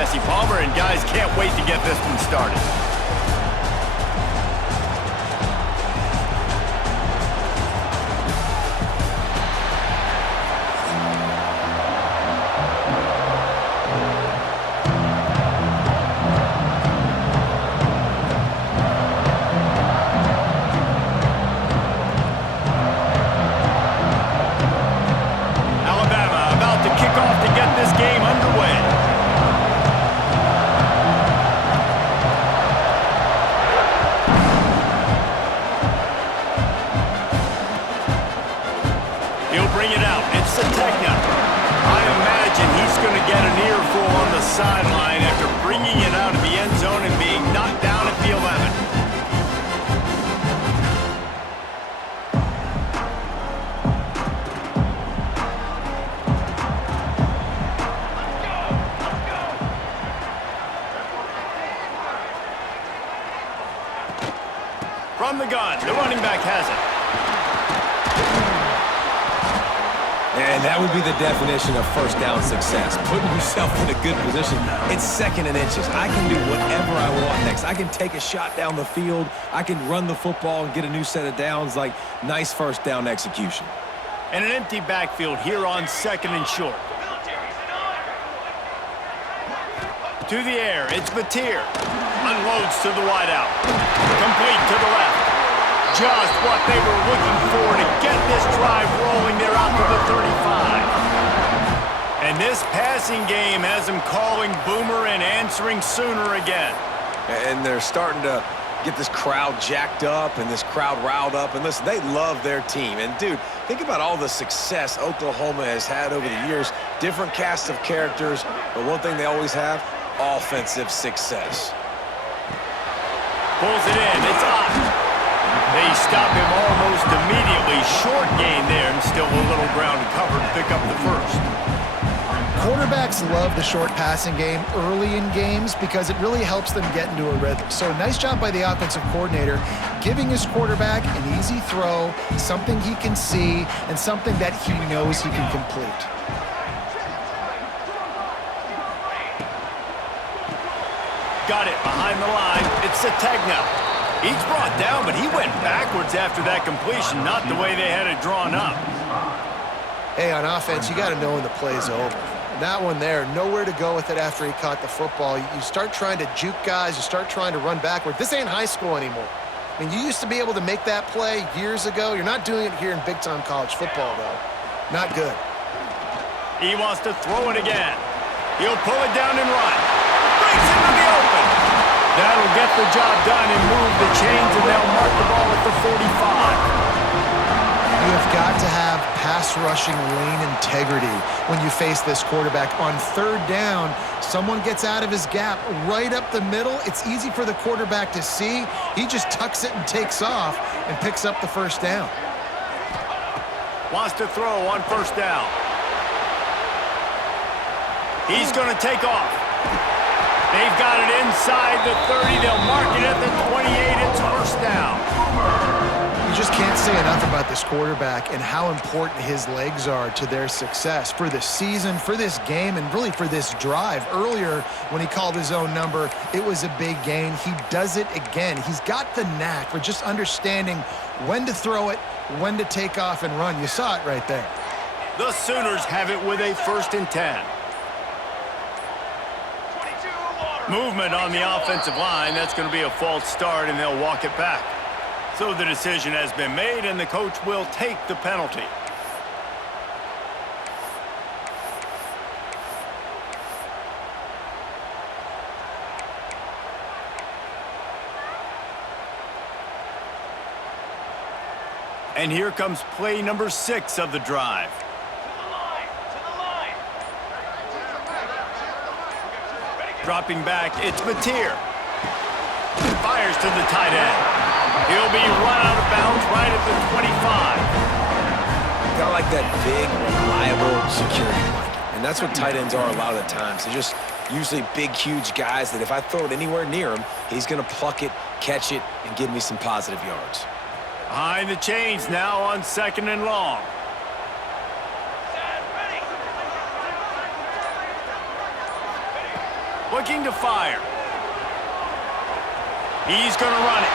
Jesse Palmer, and guys can't wait to get this one started. Sideline after bringing it out of the end zone and being knocked down at the 11. From the gun, the running back has it. And that would be the definition of first down success, putting yourself in a good position. It's 2nd and inches. I can do whatever I want next. I can take a shot down the field. I can run the football and get a new set of downs. Like, nice first down execution. And an empty backfield here on 2nd and short. To the air, it's Batir. Unloads to the wideout. Complete to the left. Just what they were looking for to get this drive rolling. They're out to the 35. And this passing game has them calling Boomer and answering Sooner again. And they're starting to get this crowd jacked up and this crowd riled up. And listen, they love their team. And, dude, think about all the success Oklahoma has had over the years. Different cast of characters, but one thing they always have, offensive success. Pulls it in. It's up. They stop him almost immediately. Short gain there, and still a little ground covered to pick up the first. Quarterbacks love the short passing game early in games because it really helps them get into a rhythm. So nice job by the offensive coordinator, giving his quarterback an easy throw, something he can see, and something that he knows he can complete. Got it behind the line. It's Sategna. He's brought down, but he went backwards after that completion, not the way they had it drawn up. Hey, on offense, you got to know when the play's over. That one there, nowhere to go with it after he caught the football. You start trying to juke guys. You start trying to run backward. This ain't high school anymore. I mean, you used to be able to make that play years ago. You're not doing it here in big-time college football, though. Not good. He wants to throw it again. He'll pull it down and run. Breaks into the open. That'll get the job done and move the chains, and they'll mark the ball at the 45. You have got to have pass rushing lane integrity when you face this quarterback. On 3rd down, someone gets out of his gap right up the middle. It's easy for the quarterback to see. He just tucks it and takes off and picks up the first down. Wants to throw on 1st down. He's going to take off. They've got it inside the 30. They'll mark it at the 28. It's 1st down. You just can't say enough about this quarterback and how important his legs are to their success for the season, for this game, and really for this drive. Earlier, when he called his own number, it was a big gain. He does it again. He's got the knack for just understanding when to throw it, when to take off and run. You saw it right there. The Sooners have it with a 1st and 10. Movement on the offensive line. That's going to be a false start, and they'll walk it back. So the decision has been made, and the coach will take the penalty. And here comes play number 6 of the drive. Dropping back, it's Batir. Fires to the tight end. He'll be run out of bounds right at the 25. Got like that big, reliable security blanket. And that's what tight ends are a lot of the times. They're just usually big, huge guys that if I throw it anywhere near him, he's going to pluck it, catch it, and give me some positive yards. Behind the chains now on 2nd and long. looking to fire. He's going to run it.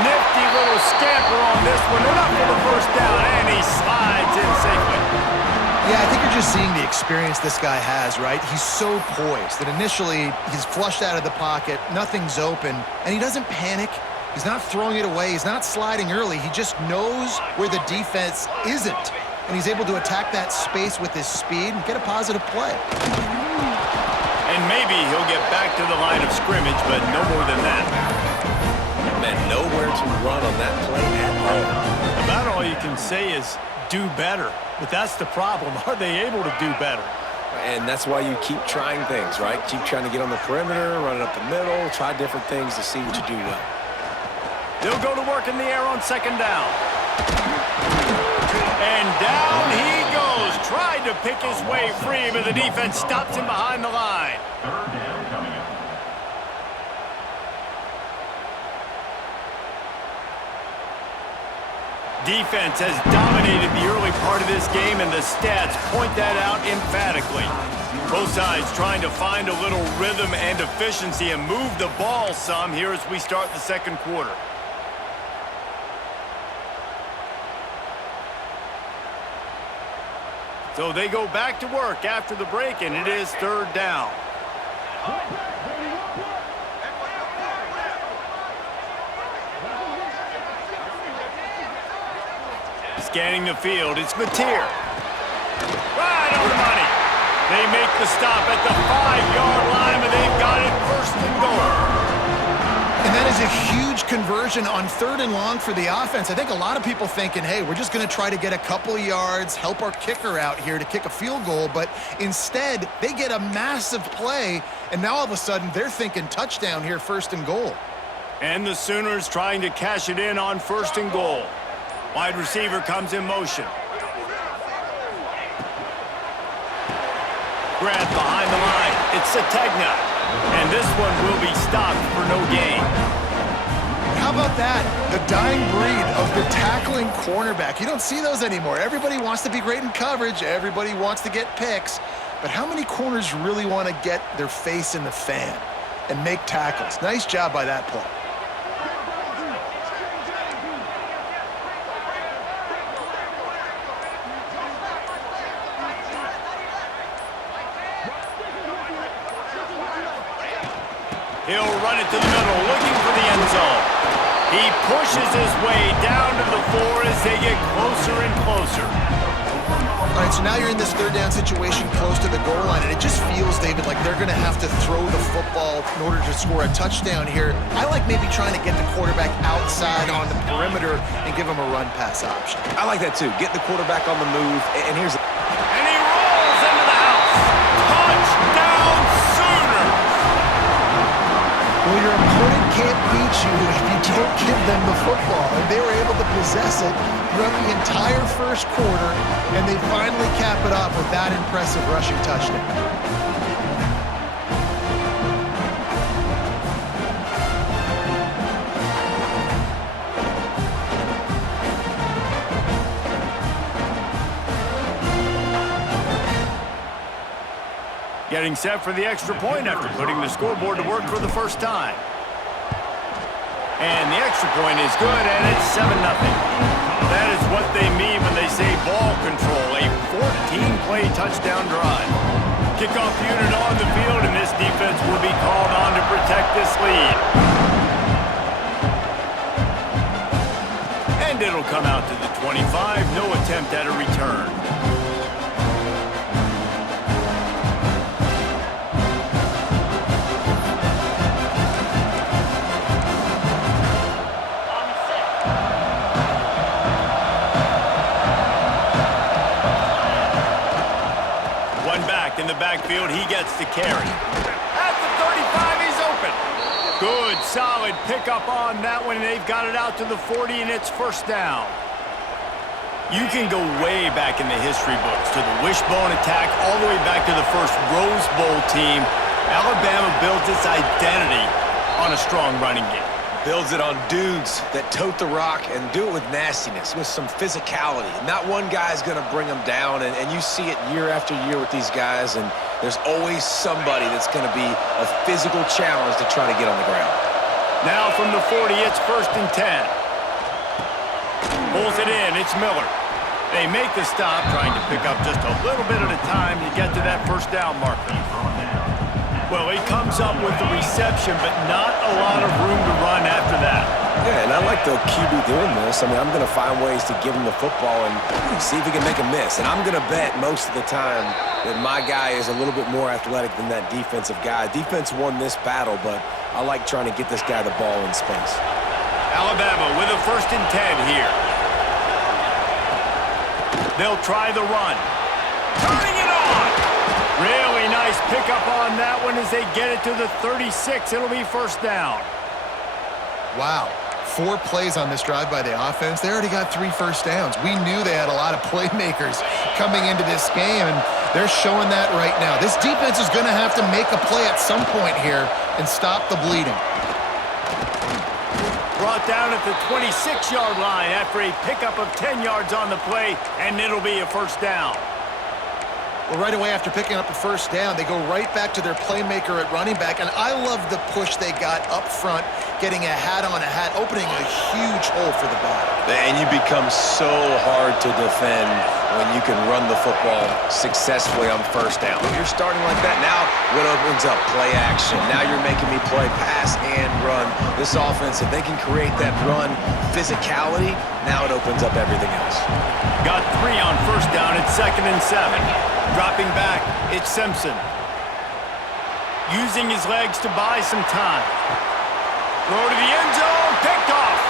Nifty little scamper on this one. Enough for the first down, and he slides in safely. Yeah, I think you're just seeing the experience this guy has, right? He's so poised that initially he's flushed out of the pocket, nothing's open, and he doesn't panic. He's not throwing it away. He's not sliding early. He just knows where the defense isn't, and he's able to attack that space with his speed and get a positive play. And maybe he'll get back to the line of scrimmage, but no more than that. Man, nowhere to run on that play at all. About all you can say is do better. But that's the problem. Are they able to do better? And that's why you keep trying things, right? Keep trying to get on the perimeter, run it up the middle, try different things to see what you do well. They'll go to work in the air on second down. And down he goes. Tried to pick his way free, but the defense stops him behind the line. Third down coming up. Defense has dominated the early part of this game, and the stats point that out emphatically. Both sides trying to find a little rhythm and efficiency and move the ball some here as we start the second quarter. So they go back to work after the break, and it is third down. Scanning the field, it's Mateer. Right on the money. They make the stop at the 5-yard line, but they've got it first and goal. And that is a huge conversion on third and long for the offense. I think a lot of people thinking, hey, we're just going to try to get a couple of yards, help our kicker out here to kick a field goal. But instead, they get a massive play, and now all of a sudden they're thinking touchdown here, first and goal. And the Sooners trying to cash it in on first and goal. Wide receiver comes in motion. Grab behind the line. It's Sategna. And this one will be stopped for no gain. How about that? The dying breed of the tackling cornerback. You don't see those anymore. Everybody wants to be great in coverage. Everybody wants to get picks. But how many corners really want to get their face in the fan and make tackles? Nice job by that play. He'll run it to the middle, looking for the end zone. He pushes his way down to the 4 as they get closer and closer. All right, so now you're in this third down situation close to the goal line, and it just feels, David, like they're going to have to throw the football in order to score a touchdown here. I like maybe trying to get the quarterback outside on the perimeter and give him a run-pass option. I like that, too. Get the quarterback on the move, and here's... And he rolls into the house. Touchdown, Sooners! Well, your opponent can't beat you if you don't give them the football. And they were able to possess it throughout the entire first quarter, and they finally cap it off with that impressive rushing touchdown. Getting set for the extra point after putting the scoreboard to work for the first time. And the extra point is good, and it's 7-0. That is what they mean when they say ball control, a 14-play touchdown drive. Kickoff unit on the field, and this defense will be called on to protect this lead. And it'll come out to the 25, no attempt at a return. In the backfield, he gets the carry. At the 35, he's open. Good, solid pickup on that one, and they've got it out to the 40, and it's first down. You can go way back in the history books to the wishbone attack, all the way back to the first Rose Bowl team. Alabama built its identity on a strong running game. Builds it on dudes that tote the rock and do it with nastiness, with some physicality. Not one guy's going to bring them down, and you see it year after year with these guys, and there's always somebody that's going to be a physical challenge to try to get on the ground. Now from the 40, it's 1st and 10. Pulls it in, it's Miller. They make the stop, trying to pick up just a little bit at a time to get to that first down marker. Well, he comes up with the reception, but not a lot of room to run after that. Yeah, and I like the QB doing this. I mean, I'm going to find ways to give him the football and see if he can make a miss. And I'm going to bet most of the time that my guy is a little bit more athletic than that defensive guy. Defense won this battle, but I like trying to get this guy the ball in space. Alabama with a 1st and 10 here. They'll try the run. Turning it on! Really nice pickup on that one as they get it to the 36. It'll be 1st down. Wow. 4 plays on this drive by the offense. They already got 3 first downs. We knew they had a lot of playmakers coming into this game, and they're showing that right now. This defense is going to have to make a play at some point here and stop the bleeding. Brought down at the 26-yard line after a pickup of 10 yards on the play, and it'll be a 1st down. Well, right away after picking up a 1st down, they go right back to their playmaker at running back, and I love the push they got up front, getting a hat on a hat, opening a huge hole for the ball. And you become so hard to defend when you can run the football successfully on 1st down. When you're starting like that, now what opens up? Play action. Now you're making me play pass and run. This offense, if they can create that run physicality, now it opens up everything else. Got 3 on 1st down at 2nd and 7. Dropping back, it's Simpson. Using his legs to buy some time. Throw to the end zone, picked off.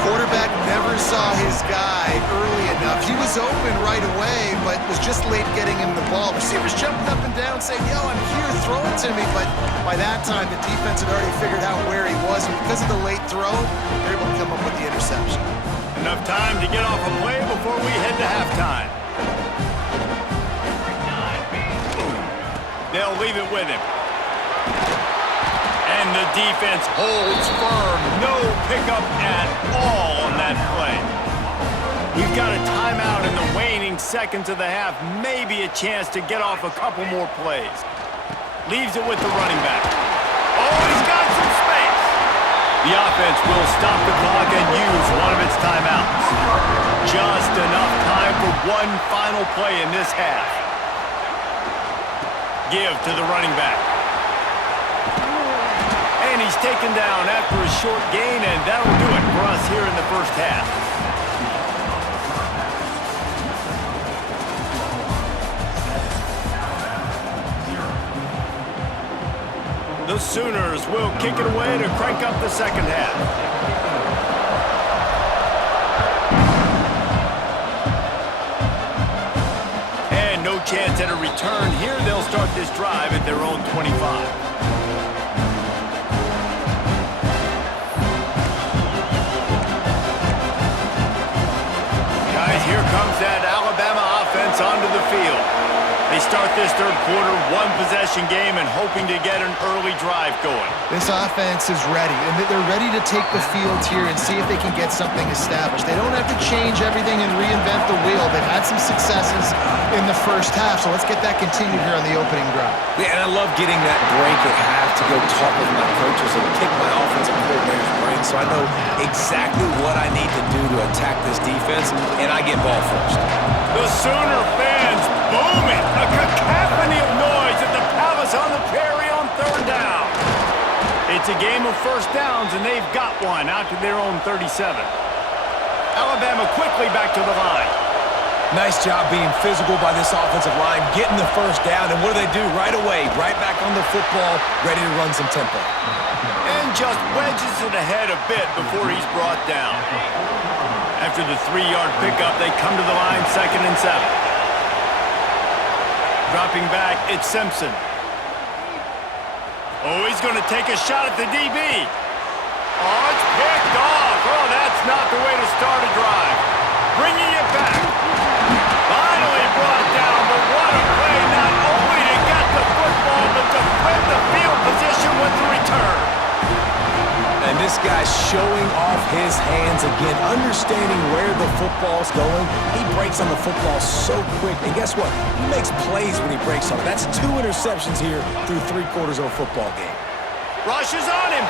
Quarterback never saw his guy early enough. He was open right away, but was just late getting him the ball. Receivers jumping up and down saying, yo, I'm here, throw it to me. But by that time, the defense had already figured out where he was. And because of the late throw, they're able to come up with the interception. Enough time to get off a play before we head to halftime. They'll leave it with him. And the defense holds firm. No pickup at all on that play. We've got a timeout in the waning seconds of the half. Maybe a chance to get off a couple more plays. Leaves it with the running back. Oh, he's got some space. The offense will stop the clock and use one of its timeouts. Just enough time for one final play in this half. Give to the running back. And he's taken down after a short gain, and that'll do it for us here in the 1st half. The Sooners will kick it away to crank up the 2nd half. And no chance at a return here. They'll start this drive at their own 25. Here comes that Alabama offense onto the field. They start this 3rd quarter, 1-possession game, and hoping to get an early drive going. This offense is ready, and they're ready to take the field here and see if they can get something established. They don't have to change everything and reinvent the wheel. They've had some successes in the 1st half, so let's get that continued here on the opening drive. Yeah, and I love getting that break at half to go talk with my coaches and kick my offensive coordinator's brain so I know exactly what I need to do to attack this defense, and I get ball first. The Sooner fans booming. A cacophony of noise at the Palace on the Prairie on 3rd down. It's a game of 1st downs, and they've got one out to their own 37. Alabama quickly back to the line. Nice job being physical by this offensive line, getting the 1st down, and what do they do right away? Right back on the football, ready to run some tempo. And just wedges it ahead a bit before he's brought down. After the 3-yard pickup, they come to the line 2nd and 7. Dropping back, it's Simpson. Oh, he's going to take a shot at the DB. Oh, it's picked off. Oh, that's not the way to start a drive. Bringing it back. Finally brought down, but what a play, not only to get the football, but to flip the field position with the return. this guy's showing off his hands again, understanding where the football's going. He breaks on the football so quick, and guess what? He makes plays when he breaks on it. That's 2 interceptions here through 3 quarters of a football game. Rushes on him.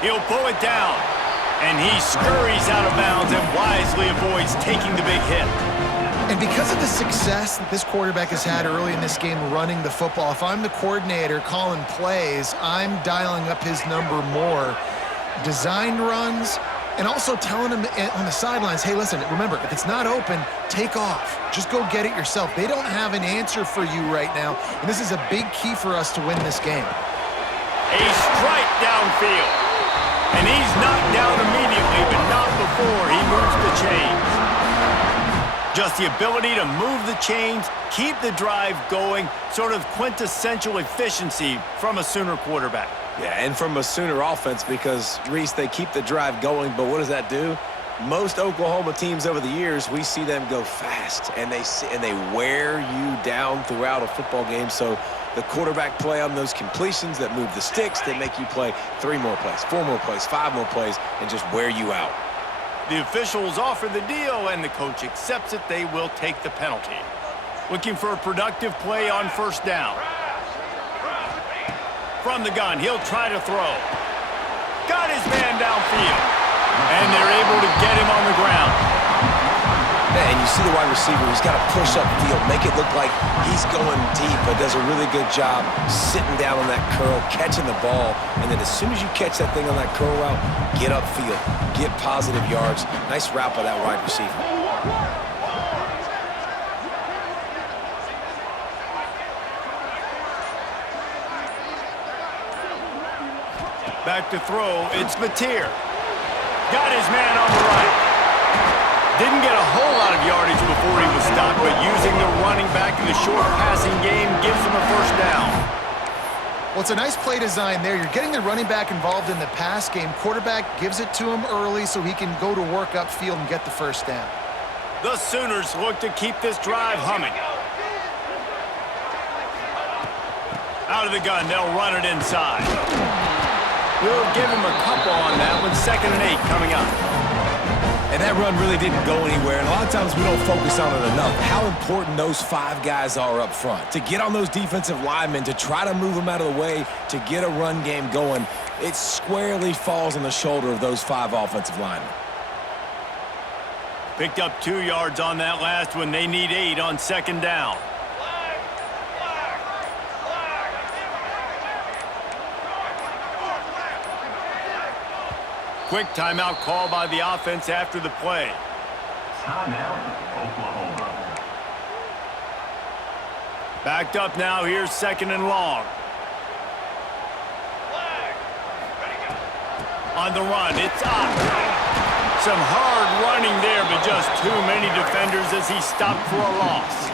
He'll pull it down, and he scurries out of bounds and wisely avoids taking the big hit. And because of the success that this quarterback has had early in this game running the football, if I'm the coordinator calling plays, I'm dialing up his number more. Designed runs, and also telling him on the sidelines, hey, listen, remember, if it's not open, take off. Just go get it yourself. They don't have an answer for you right now, and this is a big key for us to win this game. A strike downfield. And he's knocked down immediately, but not before he moves the chains. Just the ability to move the chains, keep the drive going, sort of quintessential efficiency from a Sooner quarterback. Yeah, and from a Sooner offense because, Reese, they keep the drive going, but what does that do? Most Oklahoma teams over the years, we see them go fast, and they wear you down throughout a football game. So the quarterback play on those completions that move the sticks, they make you play 3 more plays, 4 more plays, 5 more plays, and just wear you out. The officials offer the deal, and the coach accepts it. They will take the penalty. Looking for a productive play on first down. From the gun, he'll try to throw. Got his man downfield. And they're able to get him on the ground. And you see the wide receiver, he's got to push upfield, make it look like he's going deep, but does a really good job sitting down on that curl, catching the ball, and then as soon as you catch that thing on that curl route, get upfield, get positive yards. Nice route by that wide receiver. Back to throw, it's Mateer. Got his man on the right. Didn't get a whole lot of yardage before he was stopped, but using the running back in the short passing game gives him a first down. Well, it's a nice play design there. You're getting the running back involved in the pass game. Quarterback gives it to him early so he can go to work upfield and get the first down. The Sooners look to keep this drive humming. Out of the gun, they'll run it inside. We'll give him a couple on that one. 2nd and 8 coming up. And that run really didn't go anywhere, and a lot of times we don't focus on it enough. How important those 5 guys are up front. To get on those defensive linemen, to try to move them out of the way, to get a run game going, it squarely falls on the shoulder of those 5 offensive linemen. Picked up 2 yards on that last one. They need 8 on 2nd down. Quick timeout call by the offense after the play. Timeout, Oklahoma. Backed up now. Here's 2nd and long. On the run, it's up. Some hard running there, but just too many defenders as he stopped for a loss.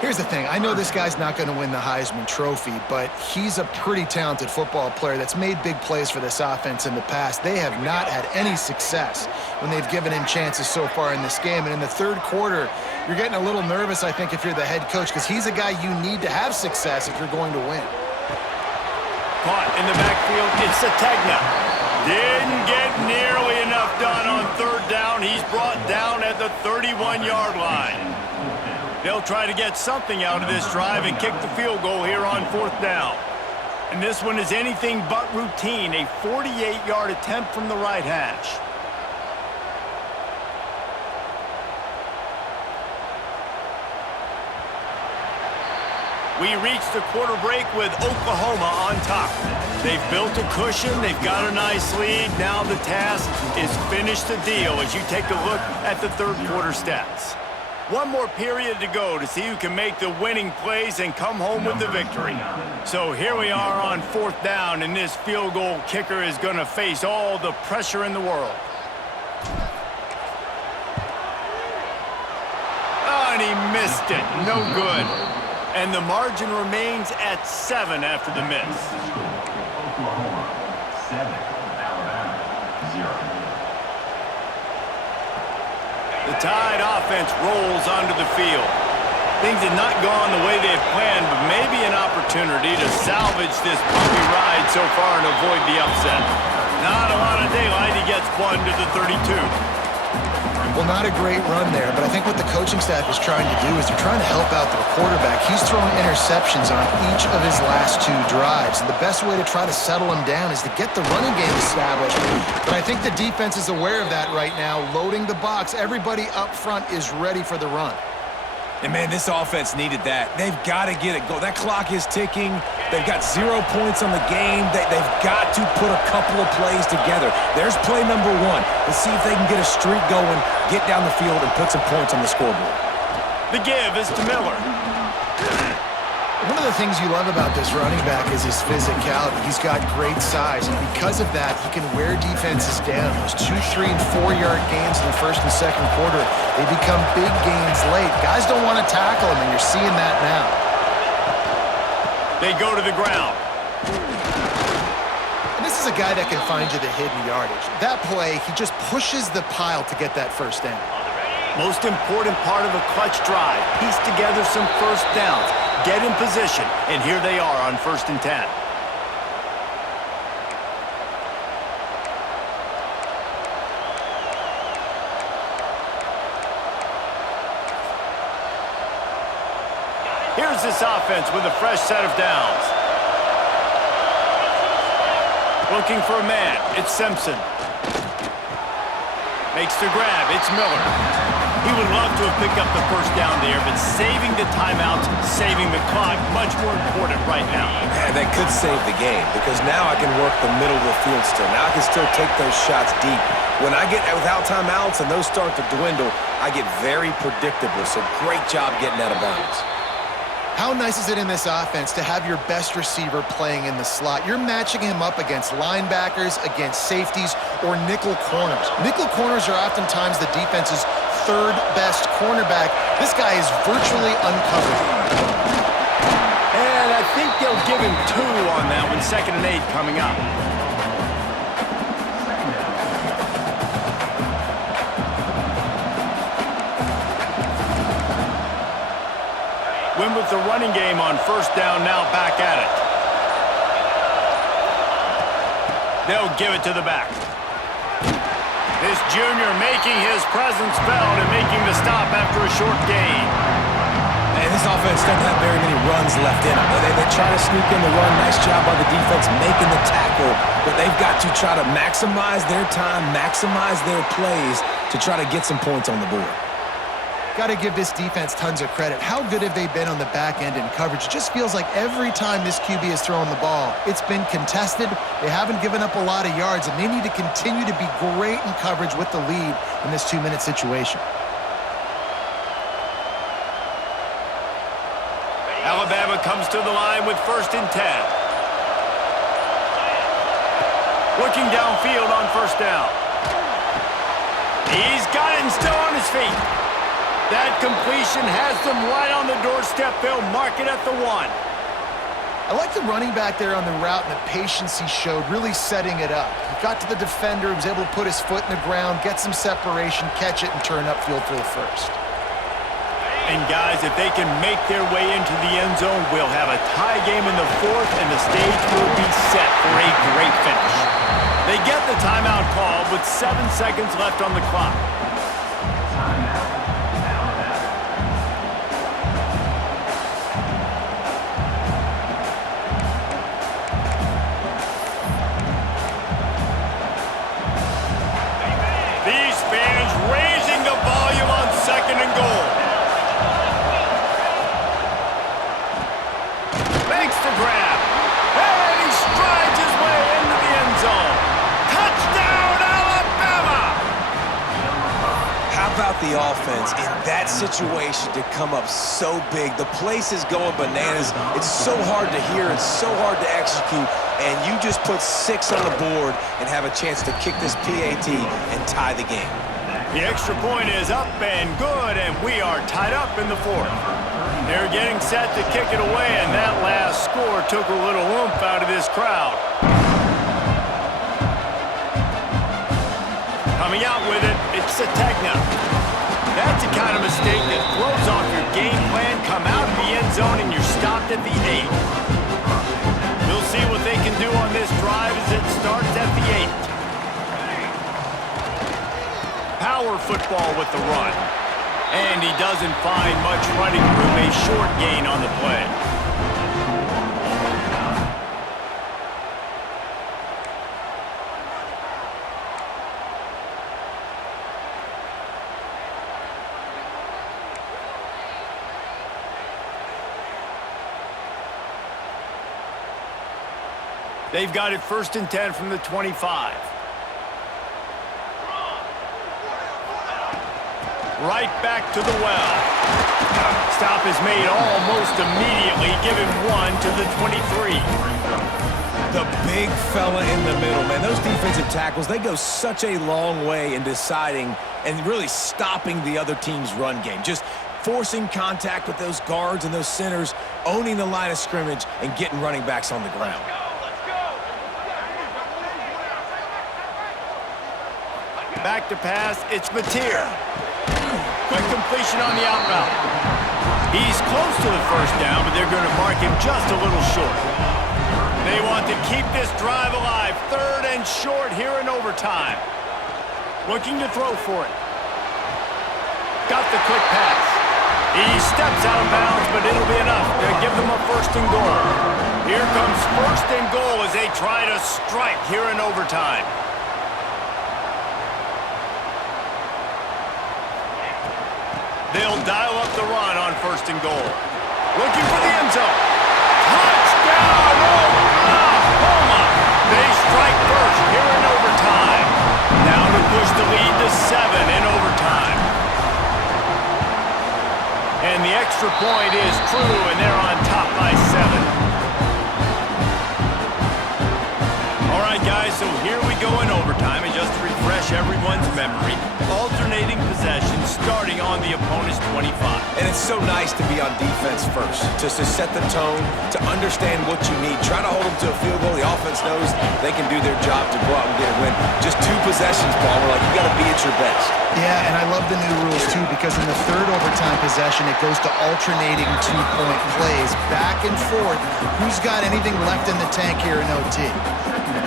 Here's the thing. I know this guy's not going to win the Heisman Trophy, but he's a pretty talented football player that's made big plays for this offense in the past. They have not had any success when they've given him chances so far in this game. And in the 3rd quarter, you're getting a little nervous, I think, if you're the head coach, because he's a guy you need to have success if you're going to win. Caught in the backfield, it's Sategna. Didn't get nearly enough done on 3rd down. He's brought down at the 31-yard line. They'll try to get something out of this drive and kick the field goal here on 4th down. And this one is anything but routine, a 48-yard attempt from the right hash. We reach the quarter break with Oklahoma on top. They've built a cushion. They've got a nice lead. Now the task is finish the deal as you take a look at the 3rd quarter stats. One more period to go to see who can make the winning plays and come home with the victory. So here we are on 4th down, and this field goal kicker is going to face all the pressure in the world. Oh, and he missed it. No good. And the margin remains at 7 after the miss. Oklahoma 7, Alabama 0. The Tide offense rolls onto the field. Things have not gone the way they've planned, but maybe an opportunity to salvage this bumpy ride so far and avoid the upset. Not a lot of daylight. He gets one to the 32. Well, not a great run there, but I think what the coaching staff is trying to do is they're trying to help out their quarterback. He's throwing interceptions on each of his last 2 drives, and the best way to try to settle him down is to get the running game established. But I think the defense is aware of that right now, loading the box. Everybody up front is ready for the run. And, man, this offense needed that. They've got to get it going. That clock is ticking. They've got 0 points on the game. They've got to put a couple of plays together. There's play number 1. Let's see if they can get a streak going, get down the field, and put some points on the scoreboard. The give is to Miller. One of the things you love about this running back is his physicality. He's got great size, and because of that, he can wear defenses down. Those 2, 3, and 4-yard gains in the first and second quarter, they become big gains late. Guys don't want to tackle him, and you're seeing that now. They go to the ground. And this is a guy that can find you the hidden yardage. That play, he just pushes the pile to get that first down. Most important part of a clutch drive. Piece together some first downs. Get in position, and here they are on 1st and 10. Here's this offense with a fresh set of downs. Looking for a man, it's Simpson. Makes the grab, it's Miller. He would love to have picked up the first down there, but saving the timeouts, saving the clock, much more important right now. Yeah, that could save the game because now I can work the middle of the field still. Now I can still take those shots deep. When I get without timeouts and those start to dwindle, I get very predictable. So great job getting out of bounds. How nice is it in this offense to have your best receiver playing in the slot? You're matching him up against linebackers, against safeties, or nickel corners. Nickel corners are oftentimes the defense's 3rd best cornerback. This guy is virtually uncovered. And I think they'll give him 2 on that one. 2nd and 8 coming up. Win with the running game on 1st down, now back at it. They'll give it to the back. This junior making his presence felt and making the stop after a short gain. And this offense doesn't have very many runs left in them. They try to sneak in the run. Nice job by the defense making the tackle. But they've got to try to maximize their time, maximize their plays to try to get some points on the board. Got to give this defense tons of credit. How good have they been on the back end in coverage? It just feels like every time this QB is throwing the ball, it's been contested. They haven't given up a lot of yards, and they need to continue to be great in coverage with the lead in this 2-minute situation. Alabama comes to the line with 1st and 10. Looking downfield on 1st down. He's got it and still on his feet. That completion has them right on the doorstep. They'll mark it at the 1. I like the running back there on the route and the patience he showed, really setting it up. He got to the defender, he was able to put his foot in the ground, get some separation, catch it, and turn upfield for the first. And guys, if they can make their way into the end zone, we'll have a tie game in the 4th, and the stage will be set for a great finish. They get the timeout call with 7 seconds left on the clock. These fans raising the volume on 2nd and goal. Makes the grab. And he strides his way into the end zone. Touchdown, Alabama! How about the offense in that situation to come up so big? The place is going bananas. It's so hard to hear. It's so hard to execute. And you just put 6 on the board and have a chance to kick this PAT and tie the game. The extra point is up and good, and we are tied up in the 4th. They're getting set to kick it away, and that last score took a little oomph out of this crowd. Coming out with it, it's Sategna. That's the kind of mistake that throws off your game plan red zone, and you're stopped at the 8. We'll see what they can do on this drive as it starts at the 8. Power football with the run. And he doesn't find much running room, a short gain on the play. They've got it 1st and 10 from the 25. Right back to the well. Stop is made almost immediately, giving 1 to the 23. The big fella in the middle, man. Those defensive tackles, they go such a long way in deciding and really stopping the other team's run game. Just forcing contact with those guards and those centers, owning the line of scrimmage, and getting running backs on the ground. Back to pass, it's Mateer. Quick completion on the out route. He's close to the 1st down, but they're going to mark him just a little short. They want to keep this drive alive. 3rd and short here in overtime. Looking to throw for it. Got the quick pass. He steps out of bounds, but it'll be enough to give them a 1st and goal. Here comes 1st and goal as they try to strike here in overtime. They'll dial up the run on 1st and goal. Looking for the end zone. Touchdown, Oklahoma! They strike first here in overtime. Now to push the lead to 7 in overtime. And the extra point is true, and they're on top by 7. All right, guys, so here we go in overtime, and just to refresh everyone's memory, alternating possession starting on the opponent's 25. And it's so nice to be on defense first, just to set the tone, to understand what you need. Try to hold them to a field goal. The offense knows they can do their job to go out and get a win. Just 2 possessions, Paul. We're like, you got to be at your best. Yeah, and I love the new rules, too, because in the 3rd overtime possession, it goes to alternating 2-point plays, back and forth. Who's got anything left in the tank here in OT?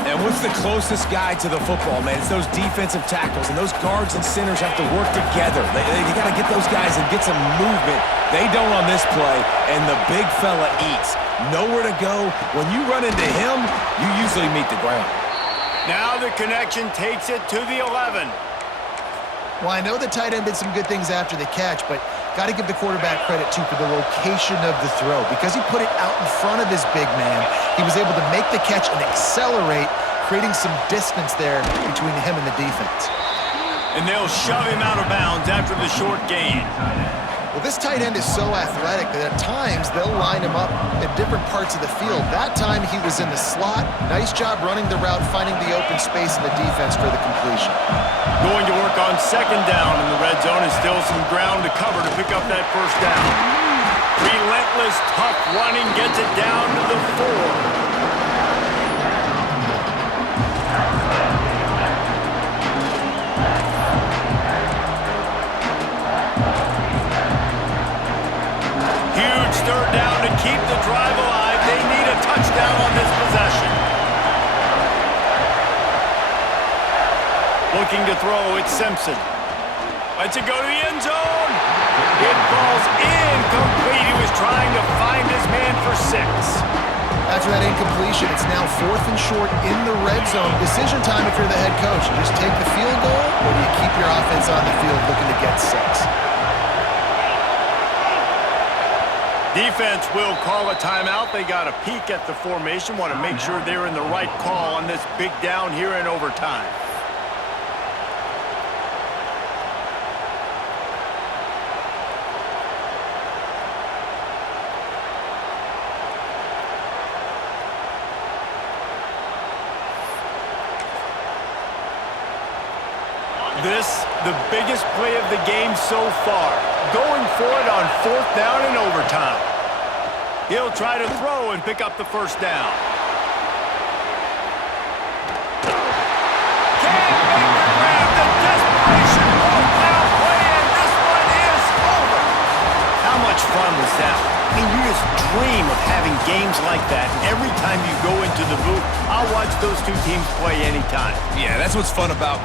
And what's the closest guy to the football, man? It's those defensive tackles, and those guards and centers have to work together. You got to get those guys and get some movement. They don't on this play, and the big fella eats. Nowhere to go. When you run into him, you usually meet the ground. Now the connection takes it to the 11. Well, I know the tight end did some good things after the catch, but got to give the quarterback credit, too, for the location of the throw. Because he put it out in front of his big man, he was able to make the catch and accelerate, creating some distance there between him and the defense. And they'll shove him out of bounds after the short gain. Well, this tight end is so athletic that at times they'll line him up at different parts of the field. That time he was in the slot. Nice job running the route, finding the open space in the defense for the completion. Going to work on 2nd down in the red zone, and still some ground to cover to pick up that 1st down. Relentless, tough running gets it down to the 4. Huge 3rd down to keep the drive alive. They need a touchdown on this possession. Looking to throw, it's Simpson. Lets it go to the end zone. It falls incomplete. He was trying to find his man for 6. After that incompletion, it's now 4th and short in the red zone. Decision time if you're the head coach. You just take the field goal, or do you keep your offense on the field looking to get 6? Defense will call a timeout. They got a peek at the formation. Want to make sure they're in the right call on this big down here in overtime. This, the biggest play of the game so far. Going for it on 4th down in overtime. He'll try to throw and pick up the 1st down. Can't make the grab. The desperation 4th down play, and this one is over. How much fun was that? I mean, you just dream of having games like that every time you go into the booth. I'll watch those two teams play anytime. Yeah, that's what's fun about